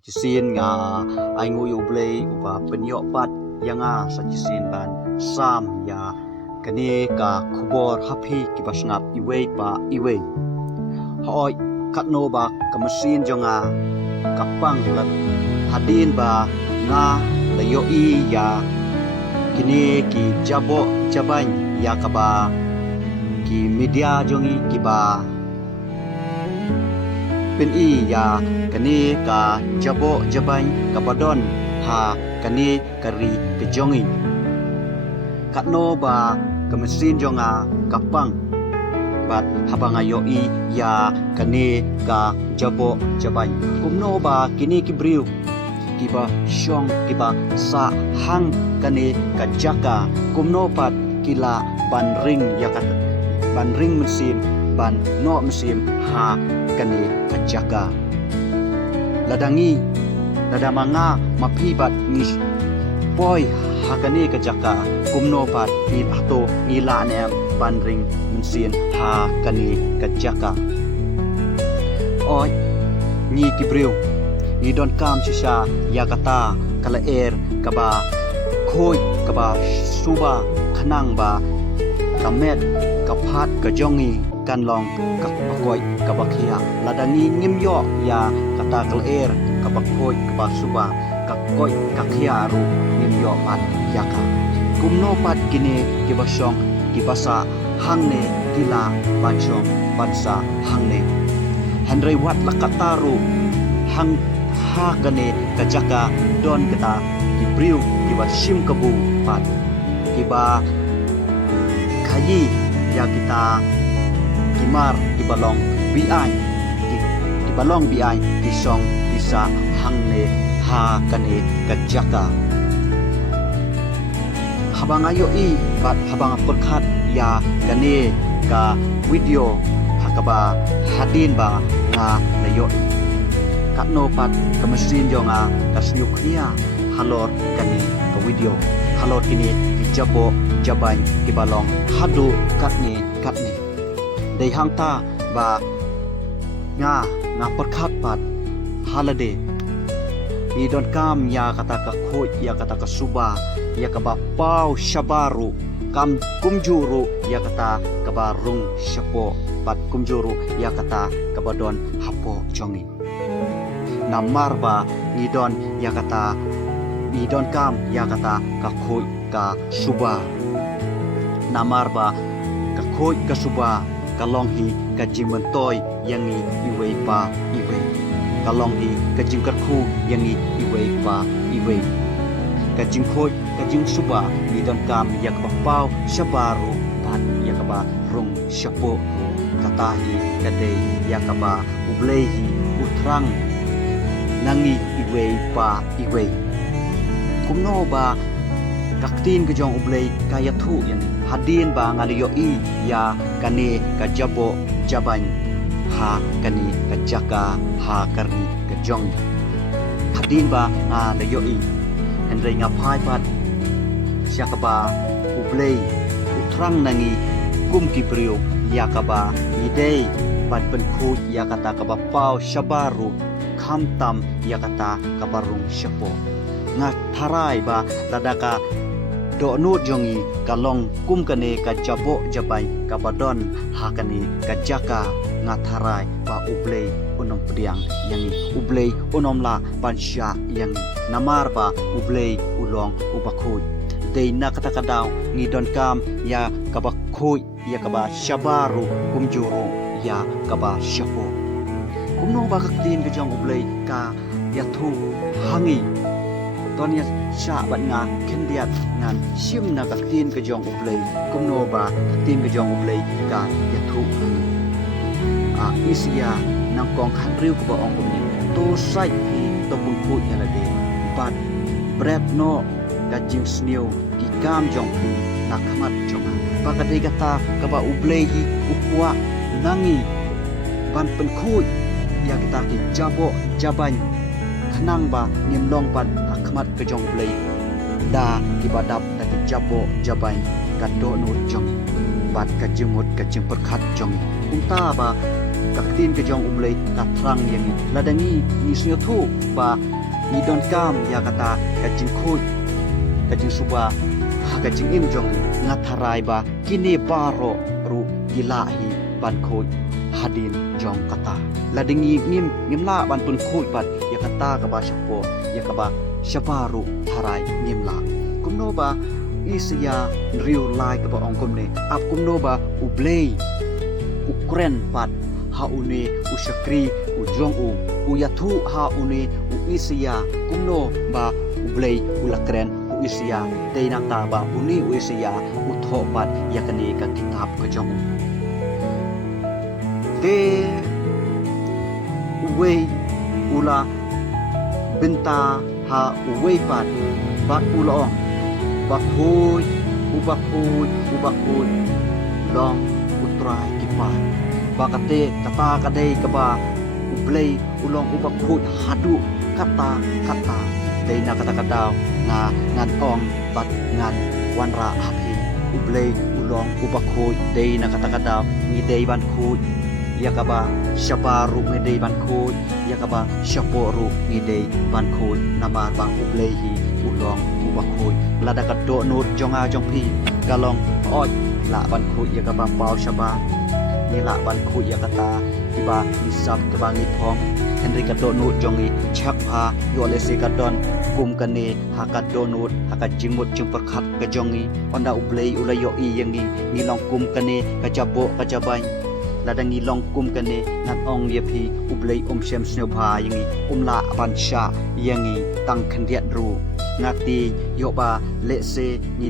Jisin nga ai ngui ublei upa penyok pat yanga sa jisin ban sam ya kani ka khubor happy ki basngap iwei pa iwei hoi katno ba kamasin jonga kapang lat hadin ba nga layo i ya kini ki jabo jaban ya kaba ki media jongi ki ba pen i ya kani ka jabo jaban kapadon ha kani kari kejongi katno ba kemesin jonga kapang bat habang ayo i ya kani ka jabo jaban kumno ba kini kibriu kiba syong kiba sa hang kani ka jaka kumno pat kila banring ya kat banring mesin ban no mesin ha kani ka jaka ladangi ladamanga mapibat ngis boy hakani ka jaka kumno pat ni ato ni la ne banring mesin ha kani ka jaka oi ni kibriu ni don kam sisa ya kata kala air kaba khoi kaba suba khanang ba kamet kaphat kajongi kanlong kapakoi kabakhia ladani ngimyo ya kata kala air kaba khoi kaba suba kakoi kakhia ru ngimyo pat yaka kumno pat kini kibasong kibasa hangne kila banchong bansa hangne handrai wat lakataru hang ha kane kajaka don kita kibriu kiba sim kabu pat kiba kayi ya kita kimar kibalong biai kibalong biai kisong bisa hangne ha kane kajaka habang ayo i bat habang perkhat ya kane ka video hakaba hadin ba na layo katno pat kemesin jonga kasniu khnia halor kani ka video halor kini kijabo jabai kibalong hadu katni dei hangta ba nga perkhat pat halade ni don kam ya kata ka khoi ya kata ka suba ya ka ba pau shabaru kam kumjuru ya kata ka ba rung shapo pat kumjuru ya kata ka ba don hapo jongi namar ba ni don ya kata ni don kam ya kata ka khoi ka suba namar ba ka khoi ka suba kalong hi ka jimentoy yangi iwei pa iwei kalong hi ka jingkarku yangi iwei pa iwei ka jingkhoi ka jing suba ni don kam ya ka pau shabaru pat ya ka ba rung shapo kata hi kadei ya ka ba ublei hi utrang nangi iwei pa iwei kumno ba kaktin ke jong ublei kaya thu yan hadin ba ngaliyo i ya kani ka jabo jaban ha kani ka jaka ha kari ka jong hadin ba ngaliyo i hendrai ngapai pat siaka ba ublei utrang nangi kum kibriu ya ka ba idei pat penku ya kata ka ba pau shabaru khamtam ya kata kabarung syapo ngat tharai ba ladaka do nu jongi kalong kum kane ka jabo jabai kabadon hakani ka jaka ngat tharai ba ublei unom pediang yangi ublei unom la pansya yangi namar ba ublei ulong ubakhui dei na kata kadaw ni don kam ya kabakhui ya kaba shabaru kumjuru ya kaba syapo kumno ba kaktin ke jong ublei ka yathu hangi tonya sha ban nga kendiat ngan sim na kaktin ke jong ublei kumno ba kaktin ke jong ublei ka yathu isia nang kong khanriu ko ba ong kumni to sai hi to pun khu ya de bat bread no ka jing sniu ki kam jong pu na khamat jong ba ka de kata ka ba ublei hi ukwa nangi ban pen khu ya kita ki jabo jaban khanang ba nimlong pat akhmat ke jong blei da ki badap ta ki jabo jaban ka do no jong bat ka jimut ka jim perkhat jong unta ba kaktin ke jong ublay katrang yang ni ladangi ni sunyo tu ba ni don kam ya kata kajing khut kajing suba kajing im jong ngatharai ba kini baro ru gilahi ban khut hadin jong kata ladangi ngim la ban pun khut bat ya kata ka ba syapo ya ka ba syabaru tharai ngim la kumno ba isya riu lai ka ba ong kumne ap kumno ba ublay ukren pat ha une usyakri ujong uyathu ha une uisya kumno ba ublay ulakren uisya teinak ta ba uni uisya utho pat yakani ka kitab ka jong te uwe ula benta ha uwe pat bat ulong bakhoy ubakhoy long utrai kipat bakate kata kadai kaba ublay ulong ubakhoy hadu kata dei na kata kadaw na ngan ong bat ngan wanra hapi ublay ulong ubakhoy dei na kata kadaw ni dei ban khoy yakaba syabaru ni dei ban khoy yakaba syaporu ni dei ban khoy nama ba ublay hi ulong ubakhoy lada kaddo nut jonga jong pi kalong oj la ban khoy yakaba pau syaba ni la ban khoy yakata iba nisab kebangi phong Henry kaddo nut jongi chakha yo lesi kadon kum kane hakat donut hakat jimut jeng perkhat ka jongi onda ublay ulayo i yangi ngilong kum kane kajabo kajabai ladang ngilong kum kane nat ong yepi ublay sem snobha yangi la ban sha yangi tang khandiat ru ngati yo ba lese ni